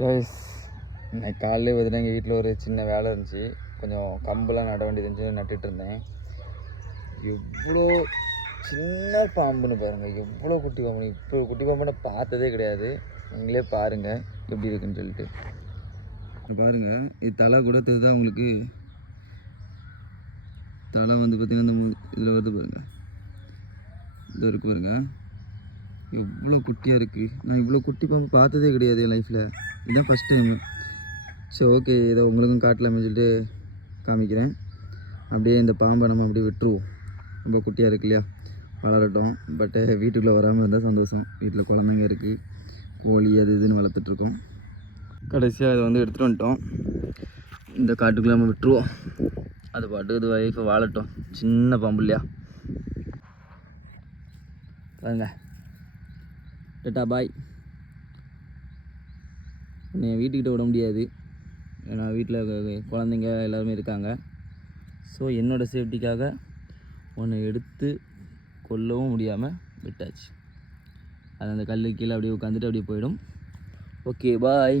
Guys இன்னைக்கு காலையிலே பார்த்தீங்கன்னா எங்கள் வீட்டில் ஒரு சின்ன வேலை இருந்துச்சு. கொஞ்சம் கம்பெலாம் நட வேண்டியது இருந்துச்சு, நட்டுட்டு இருந்தேன். எவ்வளோ சின்ன பாம்புன்னு பாருங்கள், எவ்வளோ குட்டி பாம்பு. இப்போ குட்டி பாம்பு நான் பார்த்ததே கிடையாது. நீங்களே பாருங்கள் எப்படி இருக்குன்னு சொல்லிட்டு. பாருங்கள், இது தலை கூட தெரியுதா உங்களுக்கு? தலை வந்து பார்த்தீங்கன்னா இந்த இதில் வருது பாருங்கள், இது இருக்கு பாருங்கள், எவ்வளோ குட்டியாக இருக்குது. நான் இவ்வளோ குட்டி பாம்பு பார்த்ததே கிடையாது என் லைஃப்பில், இதுதான் ஃபஸ்ட் டைமு. சரி, ஓகே, இதை உங்களுக்கும் காட்டலாமே சொல்லிட்டு காமிக்கிறேன். அப்படியே இந்த பாம்பை நம்ம அப்படியே விட்டுருவோம். ரொம்ப குட்டியாக இருக்கு இல்லையா, வளரட்டும். பட்டு வீட்டுக்குள்ளே வராமல் இருந்தால் சந்தோஷம். வீட்டில் குழந்தைங்க இருக்குது, கோழி அது இதுன்னு வளர்த்துட்ருக்கோம். கடைசியாக அதை வந்து எடுத்துகிட்டு வந்துட்டோம். இந்த காட்டுக்குள்ளே நம்ம விட்டுருவோம். அது பாட்டுக்கு இது வைஃபை வாழட்டும். சின்ன பாம்பு இல்லையா, பாருங்க. டட்டா பாய். என்னை வீட்டுக்கிட்ட விட முடியாது, ஏன்னா வீட்டில் குழந்தைங்க எல்லாருமே இருக்காங்க. ஸோ என்னோடய சேஃப்டிக்காக உன்னை எடுத்து கொல்லவும் முடியாமல் விட்டாச்சு. அது அந்த கல்லு கீழே அப்படியே உட்காந்துட்டு அப்படியே போயிடும். Okay bye.